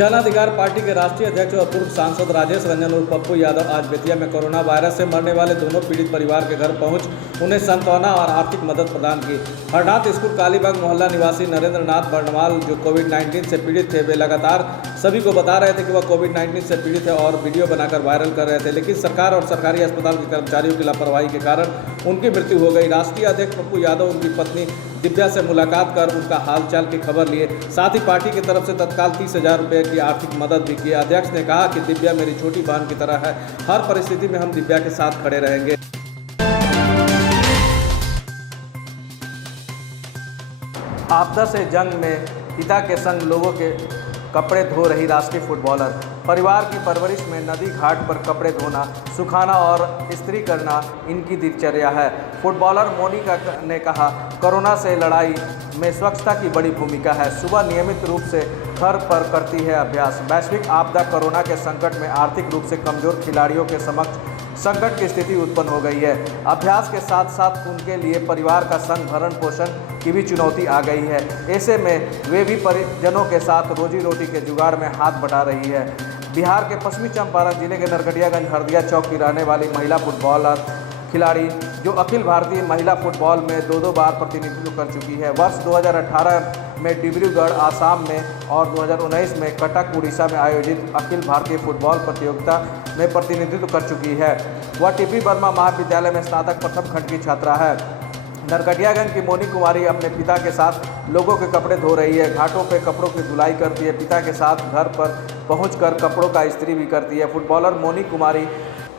जन अधिकार पार्टी के राष्ट्रीय अध्यक्ष और पूर्व सांसद राजेश रंजन उर्फ पप्पू यादव आज बेतिया में कोरोना वायरस से मरने वाले दोनों पीड़ित परिवार के घर पहुंच उन्हें सांत्वना और आर्थिक मदद प्रदान की। हरनाथ स्कूल कालीबाग मोहल्ला निवासी नरेंद्र नाथ बर्णवाल जो कोविड-19 से पीड़ित थे, वे लगातार सभी को बता रहे थे कि वह कोविड-19 से पीड़ित है और वीडियो बनाकर वायरल कर रहे थे, लेकिन सरकार और सरकारी अस्पताल के कर्मचारियों की लापरवाही के कारण उनकी मृत्यु हो गई। राष्ट्रीय अध्यक्ष पप्पू यादव उनकी पत्नी दिव्या से मुलाकात कर उनका हालचाल की खबर लिए, साथ ही पार्टी की तरफ से तत्काल 30,000 रुपये की आर्थिक मदद भी की। अध्यक्ष ने कहा कि दिव्या मेरी छोटी बहन की तरह है, हर परिस्थिति में हम दिव्या के साथ खड़े रहेंगे। आपदा से जंग में पिता के संग लोगों के कपड़े धो रही राष्ट्रीय फुटबॉलर। परिवार की परवरिश में नदी घाट पर कपड़े धोना, सुखाना और इस्त्री करना इनकी दिनचर्या है। फुटबॉलर मोनिका ने कहा, कोरोना से लड़ाई में स्वच्छता की बड़ी भूमिका है। सुबह नियमित रूप से घर पर करती है अभ्यास। वैश्विक आपदा कोरोना के संकट में आर्थिक रूप से कमजोर खिलाड़ियों के समक्ष संकट की स्थिति उत्पन्न हो गई है। अभ्यास के साथ साथ उनके लिए परिवार का संग भरण पोषण की भी चुनौती आ गई है। ऐसे में वे भी परिजनों के साथ रोजी रोटी के जुगाड़ में हाथ बटा रही है। बिहार के पश्चिमी चंपारण जिले के नरकटियागंज हरदिया चौक की रहने वाली महिला फुटबॉलर खिलाड़ी जो अखिल भारतीय महिला फुटबॉल में दो बार प्रतिनिधित्व कर चुकी है। वर्ष 2018 में डिब्रूगढ़ आसाम में और 2019 में कटक उड़ीसा में आयोजित अखिल भारतीय फुटबॉल प्रतियोगिता में प्रतिनिधित्व कर चुकी है। वह टीपी वर्मा महाविद्यालय में स्नातक प्रथम खंड की छात्रा है। नरकटियागंज की मोनी कुमारी अपने पिता के साथ लोगों के कपड़े धो रही है। घाटों पे कपड़ों की धुलाई करती है। पिता के साथ घर पर पहुंचकर कपड़ों का इस्त्री भी करती है। फुटबॉलर मोनी कुमारी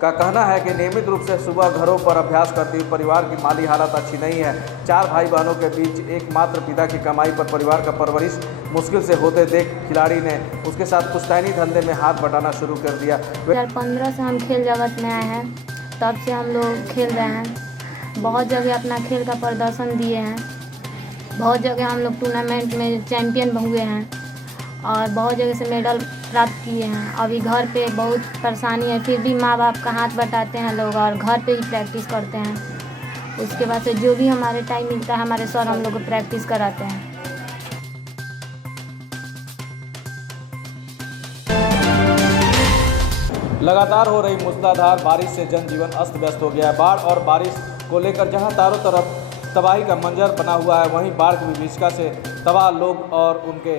का कहना है कि नियमित रूप से सुबह घरों पर अभ्यास करती हुई परिवार की माली हालत अच्छी नहीं है। 4 भाई बहनों के बीच एकमात्र पिता की कमाई पर परिवार का परवरिश मुश्किल से होते देख खिलाड़ी ने उसके साथ पुश्तैनी धंधे में हाथ बटाना शुरू कर दिया। 2015 से हम खेल जगत में आए हैं, तब से हम लोग खेल रहे हैं। बहुत जगह अपना खेल का प्रदर्शन दिए हैं। बहुत जगह हम लोग टूर्नामेंट में चैम्पियन हुए हैं और बहुत जगह से मेडल प्राप्त किए हैं। अभी घर पे बहुत परेशानी है, फिर भी माँ बाप का हाथ बटाते हैं लोग और घर पे ही प्रैक्टिस करते हैं। उसके बाद से जो भी हमारे टाइम मिलता है हमारे सर हम लोग को प्रैक्टिस कराते हैं। लगातार हो रही मूसलाधार बारिश से जनजीवन अस्त व्यस्त हो गया है। बाढ़ और बारिश को लेकर जहां चारों तरफ तबाही का मंजर बना हुआ है, वहीं बाढ़ की विभीषिका से तबाह लोग और उनके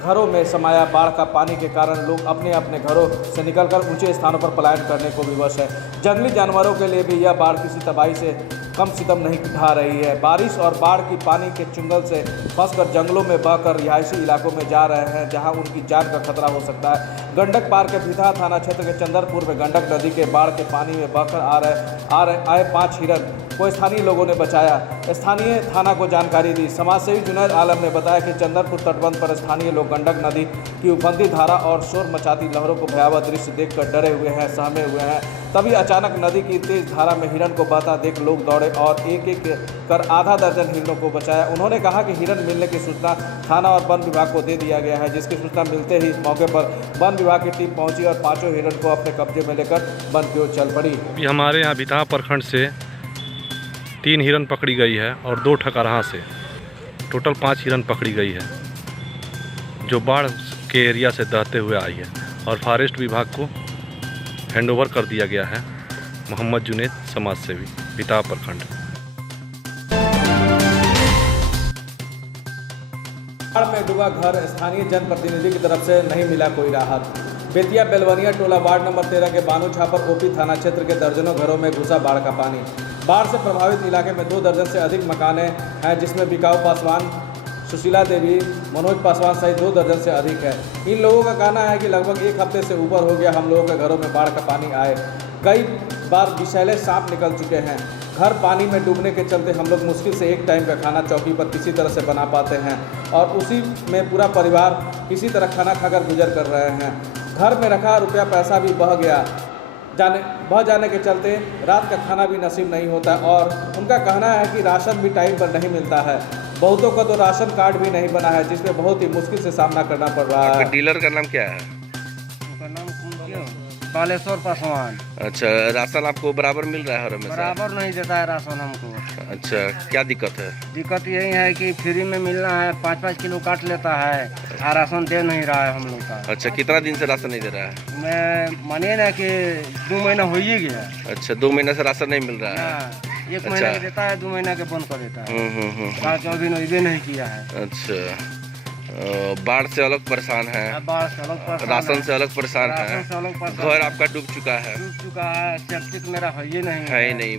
घरों में समाया बाढ़ का पानी के कारण लोग अपने अपने घरों से निकलकर ऊंचे स्थानों पर पलायन करने को विवश है। जंगली जानवरों के लिए भी यह बाढ़ किसी तबाही से कम सितम नहीं ढा रही है। बारिश और बाढ़ की पानी के चुंगल से फंसकर जंगलों में बहकर रिहायशी इलाकों में जा रहे हैं, जहां उनकी जान का खतरा हो सकता है। गंडक पार के भितहा थाना क्षेत्र के चंदरपुर में गंडक नदी के बाढ़ के पानी में बहकर आए 5 हिरण को स्थानीय लोगों ने बचाया। स्थानीय थाना को जानकारी दी। समाजसेवी जुनैद आलम ने बताया कि चंदरपुर तटबंध पर स्थानीय लोग गंडक नदी की उफंदी धारा और शोर मचाती लहरों को भयावह दृश्य देखकर डरे हुए हैं, सहमे हुए हैं। तभी अचानक नदी की तेज धारा में हिरण को बहता देख लोग दौड़े और एक एक कर आधा दर्जन हिरणों को बचाया। उन्होंने कहा कि हिरण मिलने की सूचना थाना और वन विभाग को दे दिया गया है, जिसकी सूचना मिलते ही मौके पर वन विभाग की टीम पहुंची और 5 हिरण को अपने कब्जे में लेकर वन की ओर चल पड़ी। हमारे यहाँ भितहा प्रखंड से 3 हिरण पकड़ी गई है और 2 ठकराहा से टोटल 5 हिरण पकड़ी गई है, जो बाढ़ के एरिया से दहते हुए आई है और फॉरेस्ट विभाग को हैंडओवर कर दिया गया है। मोहम्मद जुनैद, समाज सेवी, भितहा प्रखंड। बाढ़ में डूबा घर, स्थानीय जनप्रतिनिधि की तरफ से नहीं मिला कोई राहत। बेतिया बेलवनिया टोला वार्ड नंबर 13 के बानू छापर ओपी थाना क्षेत्र के दर्जनों घरों में घुसा बाढ़ का पानी। बाढ़ से प्रभावित इलाके में 2 दर्जन से अधिक मकानें हैं, जिसमें बिकाऊ पासवान, सुशीला देवी, मनोज पासवान सहित 2 दर्जन से अधिक है। इन लोगों का कहना है कि लगभग 1 हफ्ते से ऊपर हो गया हम लोगों के घरों में बाढ़ का पानी आए। कई बार विषैले सांप निकल चुके हैं। घर पानी में डूबने के चलते हम लोग मुश्किल से एक टाइम का खाना चौकी पर किसी तरह से बना पाते हैं और उसी में पूरा परिवार किसी तरह खाना खाकर गुजर कर रहे हैं। घर में रखा रुपया पैसा भी बह जाने के चलते रात का खाना भी नसीब नहीं होता और उनका कहना है कि राशन भी टाइम पर नहीं मिलता है। बहुतों का तो राशन कार्ड भी नहीं बना है, जिसमें बहुत ही मुश्किल से सामना करना पड़ रहा है। डीलर का नाम क्या है? उनका नाम बालेश्वर पासवान। अच्छा, राशन आपको बराबर मिल रहा है हर हमेशा? बराबर नहीं देता है राशन हमको। अच्छा, क्या दिक्कत है? दिक्कत यही है कि फ्री में मिलना है, 5-5 किलो काट लेता है और राशन दे नहीं रहा है हम लोग का। अच्छा, कितना दिन से राशन नहीं दे रहा है? मैं मानिए ना कि 2 महीना हो ही गया। अच्छा, 2 महीने से राशन नहीं मिल रहा है। हाँ, 1 महीना के देता है, 2 महीना के बंद कर देता है। 5 दिन अभी नहीं किया है। अच्छा, बाढ़ से अलग परेशान है, बाढ़ से अलग परेशान राशन से अलग परेशान है, राशन से अलग परेशान घर आपका डूब चुका है। डूब चुका है, सेप्टिक मेरा है ही नहीं है ही नहीं।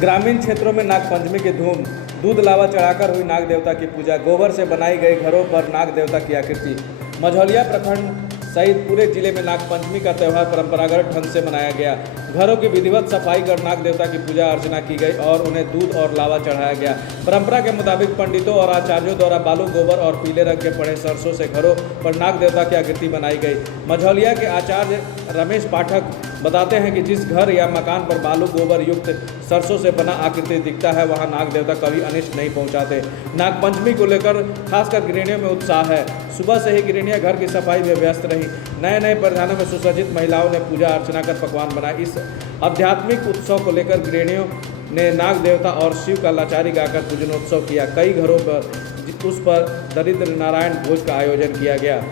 ग्रामीण क्षेत्रों में नागपंचमी की धूम, दूध लावा चढ़ाकर हुई नाग देवता की पूजा, गोबर से बनाई गई घरों पर नाग देवता की आकृति। मझौलिया प्रखंड सहित पूरे जिले में नागपंचमी का त्यौहार परंपरागत ढंग से मनाया गया। घरों की विधिवत सफाई कर नाग देवता की पूजा अर्चना की गई और उन्हें दूध और लावा चढ़ाया गया। परंपरा के मुताबिक पंडितों और आचार्यों द्वारा बालू, गोबर और पीले रंग के पड़े सरसों से घरों पर नाग देवता की आकृति बनाई गई। मझौलिया के आचार्य रमेश पाठक बताते हैं कि जिस घर या मकान पर बालू गोबर युक्त सरसों से बना आकृति दिखता है वहां नाग देवता कभी अनिष्ट नहीं पहुंचाते। नागपंचमी को लेकर खासकर गृहिणियों में उत्साह है। सुबह से ही गृहिणियां घर की सफाई में व्यस्त रही। नए नए परिधानों में सुसज्जित महिलाओं ने पूजा अर्चना कर पकवान बनाए। इस आध्यात्मिक उत्सव को लेकर गृहिणियों ने नाग देवता और शिव का लाचारी गाकर पूजनोत्सव किया। कई घरों पर उस पर दरिद्र नारायण भोज का आयोजन किया गया।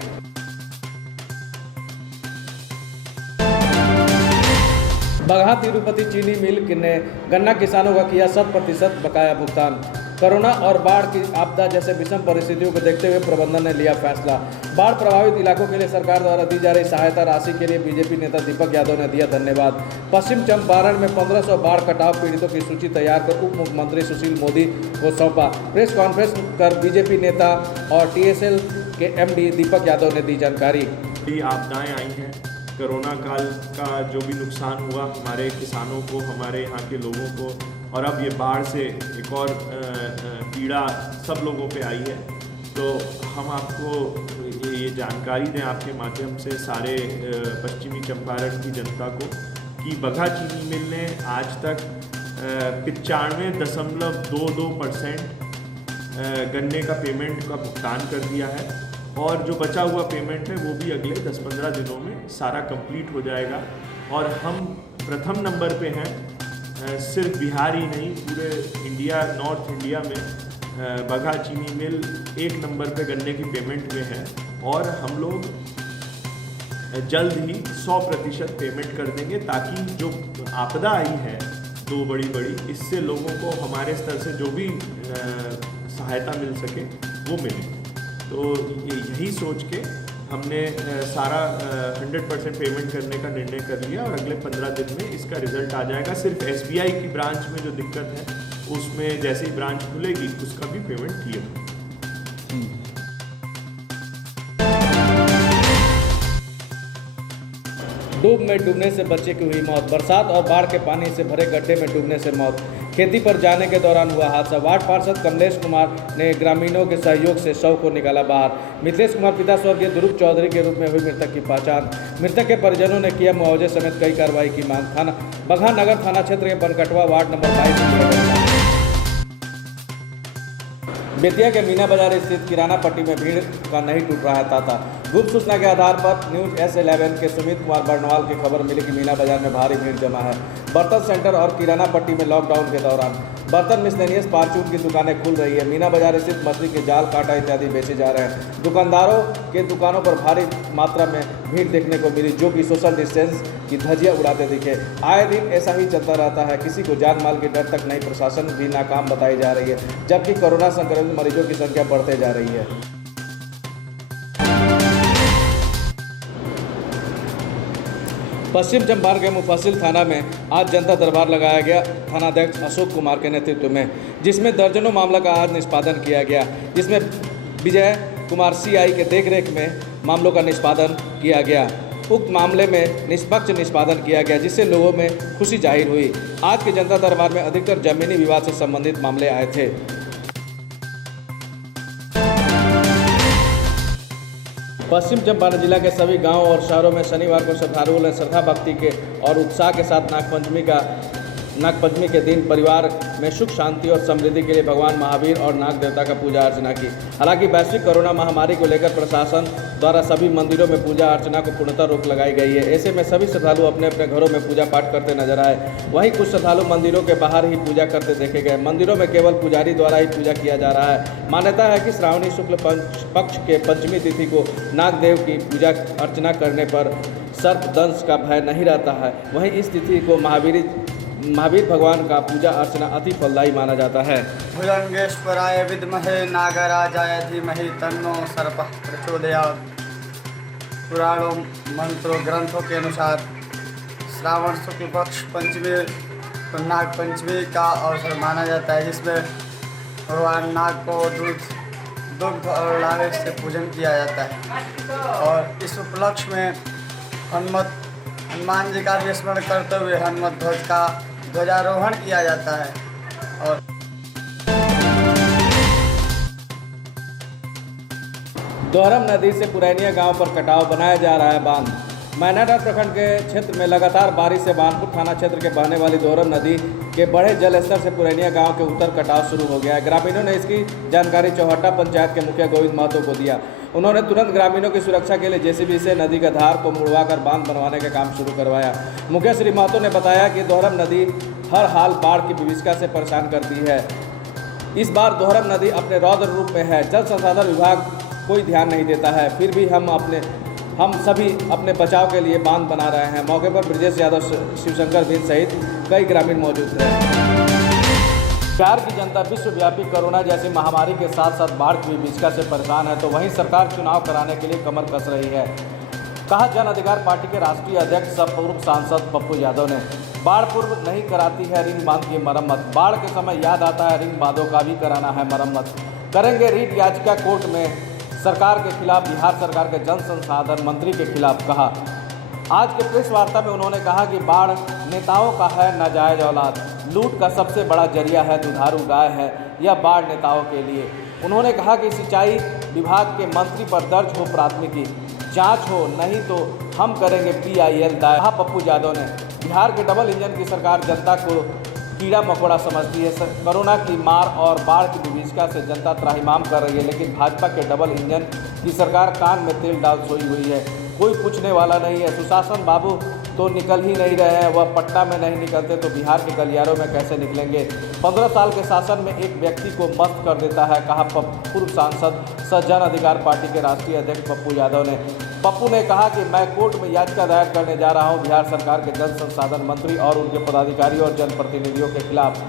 बगहा तिरुपति चीनी मिल ने गन्ना किसानों का किया 100% बकाया भुगतान। कोरोना और बाढ़ की आपदा जैसे विषम परिस्थितियों को देखते हुए प्रबंधन ने लिया फैसला। बाढ़ प्रभावित इलाकों के लिए सरकार द्वारा दी जा रही सहायता राशि के लिए बीजेपी नेता दीपक यादव ने दिया धन्यवाद। पश्चिम चंपारण में 1500 बाढ़ कटाव पीड़ितों की सूची तैयार कर उप मुख्यमंत्री सुशील मोदी को सौंपा। प्रेस कॉन्फ्रेंस कर बीजेपी नेता और टीएसएल के एमडी दीपक यादव ने दी जानकारी। आपदाएं आई हैं, कोरोना काल का जो भी नुकसान हुआ हमारे किसानों को, हमारे यहाँ के लोगों को, और अब ये बाढ़ से एक और पीड़ा सब लोगों पे आई है। तो हम आपको ये जानकारी दें आपके माध्यम से सारे पश्चिमी चंपारण की जनता को कि बगहा चीनी मिल ने आज तक 95.22% गन्ने का पेमेंट का भुगतान कर दिया है और जो बचा हुआ पेमेंट है वो भी अगले 10-15 दिनों में सारा कंप्लीट हो जाएगा। और हम प्रथम नंबर पे हैं, सिर्फ बिहार ही नहीं पूरे इंडिया, नॉर्थ इंडिया में बगहा चीनी मिल 1 नंबर पे गन्ने की पेमेंट में है और हम लोग जल्द ही 100% पेमेंट कर देंगे ताकि जो आपदा आई है 2 बड़ी इससे लोगों को हमारे स्तर से जो भी सहायता मिल सके वो मिले। तो यही सोच के हमने सारा 100% पेमेंट करने का निर्णय कर लिया और अगले 15 दिन में इसका रिजल्ट आ जाएगा। सिर्फ SBI की ब्रांच में जो दिक्कत है उसमें जैसे ही ब्रांच खुलेगी उसका भी पेमेंट क्लियर होगा। डूब में डूबने से बच्चे की हुई मौत। बरसात और बाढ़ के पानी से भरे गड्ढे में डूबने से मौत। खेती पर जाने के दौरान हुआ हादसा। वार्ड पार्षद कमलेश कुमार ने ग्रामीणों के सहयोग से शव को निकाला बाहर। मिथिलेश कुमार पिता स्वर्गीय ध्रुव चौधरी के रूप में हुई मृतक की पहचान। मृतक के परिजनों ने किया मुआवजे समेत कई कार्रवाई की मांग। थाना बगहा नगर थाना क्षेत्र के बनकटवा वार्ड नंबर 22 बेतिया के मीना बाजार स्थित किराना पट्टी में भीड़ का नहीं टूट रहा है तांता। गुप्त सूचना के आधार पर न्यूज S11 के सुमित कुमार बर्नवाल की खबर मिली कि मीना बाजार में भारी भीड़ जमा है। बर्तन सेंटर और किराना पट्टी में लॉकडाउन के दौरान बर्तन मिसलेनियस फार्चून की दुकानें खुल रही है। मीना बाजार स्थित मछली के जाल, कांटा इत्यादि बेचे जा रहे हैं। दुकानदारों के दुकानों पर भारी मात्रा में भीड़ देखने को मिली जो कि सोशल डिस्टेंस की धज्जियां उड़ाते दिखे। आए दिन ऐसा ही चलता रहता है। किसी को जान माल के डर तक नहीं, प्रशासन भी नाकाम बताई जा रही है जबकि कोरोना संक्रमित मरीजों की संख्या बढ़ते जा रही है। पश्चिम चंपारण के मुफस्सिल थाना में आज जनता दरबार लगाया गया थानाध्यक्ष अशोक कुमार के नेतृत्व में, जिसमें दर्जनों मामला का आज निष्पादन किया गया, जिसमें विजय कुमार CI के देखरेख में मामलों का निष्पादन किया गया। उक्त मामले में निष्पक्ष निष्पादन किया गया जिससे लोगों में खुशी जाहिर हुई। आज के जनता दरबार में अधिकतर जमीनी विवाद से संबंधित मामले आए थे। पश्चिम चंपारण जिला के सभी गांवों और शहरों में शनिवार को श्रद्धालुओं ने श्रद्धा भक्ति के और उत्साह के साथ नागपंचमी का नागपंचमी के दिन परिवार में सुख शांति और समृद्धि के लिए भगवान महावीर और नाग देवता का पूजा अर्चना की। हालांकि वैश्विक कोरोना महामारी को लेकर प्रशासन द्वारा सभी मंदिरों में पूजा अर्चना को पूर्णतः रोक लगाई गई है। ऐसे में सभी श्रद्धालु अपने अपने घरों में पूजा पाठ करते नजर आए। वहीं कुछ श्रद्धालु मंदिरों के बाहर ही पूजा करते देखे गए। मंदिरों में केवल पुजारी द्वारा ही पूजा किया जा रहा है। मान्यता है कि श्रावणी शुक्ल पक्ष के पंचमी तिथि को नागदेव की पूजा अर्चना करने पर सर्प दंश का भय नहीं रहता है। वहीं इस तिथि को महावीर भगवान का पूजा अर्चना अति फलदायी माना जाता है। भुजंगेश्वराय विद्महे नागराजाय धीमहि तन्नो सर्पः प्रचोदयात्। पुराणों मंत्रों ग्रंथों के अनुसार श्रावण शुक्ल पक्ष पंचमी नाग पंचमी का अवसर माना जाता है, जिसमें भगवान नाग को दुग्ध और लावे से पूजन किया जाता है। और इस उपलक्ष्य में हनुमान जी का भी स्मरण करते हुए हनुमत ध्वज का ध्वजारोहण किया जाता है। और दोहरम नदी से पुरैनिया गांव पर कटाव बनाया जा रहा है बांध। मैनाटार प्रखंड के क्षेत्र में लगातार बारिश से बानपुर थाना क्षेत्र के बहने वाली दोहरम नदी के बढ़े जल स्तर से पुरैनिया गांव के उत्तर कटाव शुरू हो गया है। ग्रामीणों ने इसकी जानकारी चौहट्टा पंचायत के मुखिया गोविंद महतो को दिया। उन्होंने तुरंत ग्रामीणों की सुरक्षा के लिए जेसीबी से नदी का धार को मुड़वाकर बांध बनवाने का काम शुरू करवाया। मुखिया श्री महतो ने बताया कि दोहरम नदी हर हाल बाढ़ की विभीषिका से परेशान करती है। इस बार दोहरम नदी अपने रौद्र रूप में है। जल संसाधन विभाग कोई ध्यान नहीं देता है, फिर भी हम सभी अपने बचाव के लिए बांध बना रहे हैं। मौके पर ब्रजेश यादव, शिवशंकर बिन सहित कई ग्रामीण मौजूद थे। बिहार की जनता विश्वव्यापी कोरोना जैसी महामारी के साथ साथ बाढ़ की विभीषिका से परेशान है, तो वहीं सरकार चुनाव कराने के लिए कमर कस रही है, कहा जन अधिकार पार्टी के राष्ट्रीय अध्यक्ष और पूर्व सांसद पप्पू यादव ने। बाढ़ पूर्व नहीं कराती है रिंग बांध की मरम्मत, बाढ़ के समय याद आता है रिंग बांधों का भी कराना है मरम्मत। करेंगे रीट याचिका कोर्ट में सरकार के खिलाफ, बिहार सरकार के जल संसाधन मंत्री के खिलाफ, कहा। आज के प्रेस वार्ता में उन्होंने कहा कि बाढ़ नेताओं का है नाजायज औलाद, लूट का सबसे बड़ा जरिया है दुधारू गाय है यह बाढ़ नेताओं के लिए। उन्होंने कहा कि सिंचाई विभाग के मंत्री पर दर्ज हो प्राथमिकी, जांच हो, नहीं तो हम करेंगे PIL दायर, कहा पप्पू यादव ने। बिहार के डबल इंजन की सरकार जनता को कीड़ा मकोड़ा समझती है। कोरोना की मार और बाढ़ की विभीषिका से जनता त्राहिमाम कर रही है, लेकिन भाजपा के डबल इंजन की सरकार कान में तेल डाल सोई हुई है। कोई पूछने वाला नहीं है। सुशासन बाबू तो निकल ही नहीं रहे हैं, वह पटना में नहीं निकलते तो बिहार के गलियारों में कैसे निकलेंगे। 15 साल के शासन में एक व्यक्ति को मस्त कर देता है, कहा पूर्व सांसद सह जन अधिकार पार्टी के राष्ट्रीय अध्यक्ष पप्पू यादव ने। पप्पू ने कहा कि मैं कोर्ट में याचिका दायर करने जा रहा हूं बिहार सरकार के जल संसाधन मंत्री और उनके पदाधिकारियों और जनप्रतिनिधियों के खिलाफ।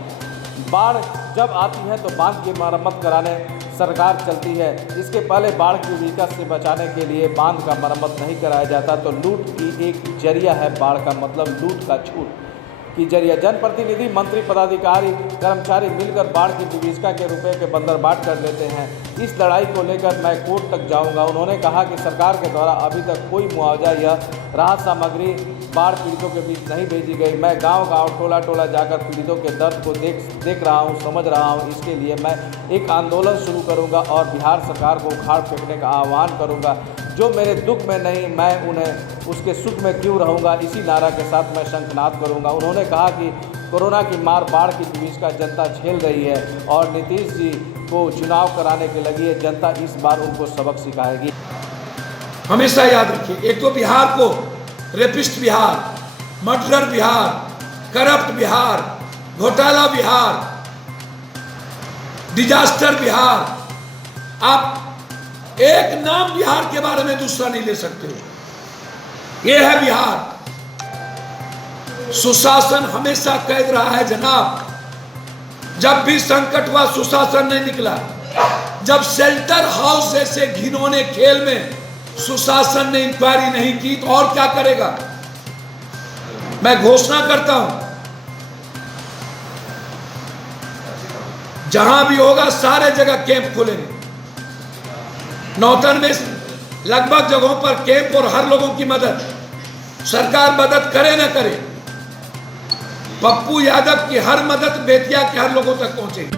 बाढ़ जब आती है तो बांध की मरम्मत कराने सरकार चलती है, इसके पहले बाढ़ की विभीषिका से बचाने के लिए बांध का मरम्मत नहीं कराया जाता तो लूट की एक जरिया है। बाढ़ का मतलब लूट का छूट की जरिया। जनप्रतिनिधि, मंत्री, पदाधिकारी, कर्मचारी मिलकर बाढ़ की विभीषिका के रुपए के बंदर बांट कर लेते हैं। इस लड़ाई को लेकर मैं कोर्ट तक जाऊंगा। उन्होंने कहा कि सरकार के द्वारा अभी तक कोई मुआवजा या राहत सामग्री बाढ़ पीड़ितों के बीच नहीं भेजी गई। मैं गांव-गांव, टोला-टोला जाकर पीड़ितों के दर्द को देख रहा हूं, समझ रहा हूं। इसके लिए मैं एक आंदोलन शुरू करूंगा और बिहार सरकार को उखाड़ फेंकने का आह्वान करूंगा। जो मेरे दुख में नहीं, मैं उन्हें उसके सुख में क्यों रहूंगा, इसी नारा के साथ मैं शंखनाद करूंगा। उन्होंने कहा कि कोरोना की मार, बाढ़ की विभीषिका जनता झेल रही है और नीतीश जी को चुनाव कराने के लगी है। जनता इस बार उनको सबक सिखाएगी। हमेशा याद रखिए, एक तो बिहार को rapist Bihar, murderer Bihar, corrupt Bihar, घोटाला बिहार, डिजास्टर बिहार, आप एक नाम बिहार के बारे में दूसरा नहीं ले सकते हो। ये है बिहार। सुशासन हमेशा कैद रहा है जनाब। जब भी संकट हुआ सुशासन नहीं निकला। जब शेल्टर हाउस जैसे घिनौने खेल में सुशासन ने इंक्वायरी नहीं की तो और क्या करेगा। मैं घोषणा करता हूं, जहां भी होगा सारे जगह कैंप खोलेंगे। नौतन में लगभग जगहों पर कैंप और हर लोगों की मदद, सरकार मदद करे न करे, पप्पू यादव की हर मदद बेतिया के हर लोगों तक पहुंचेगी।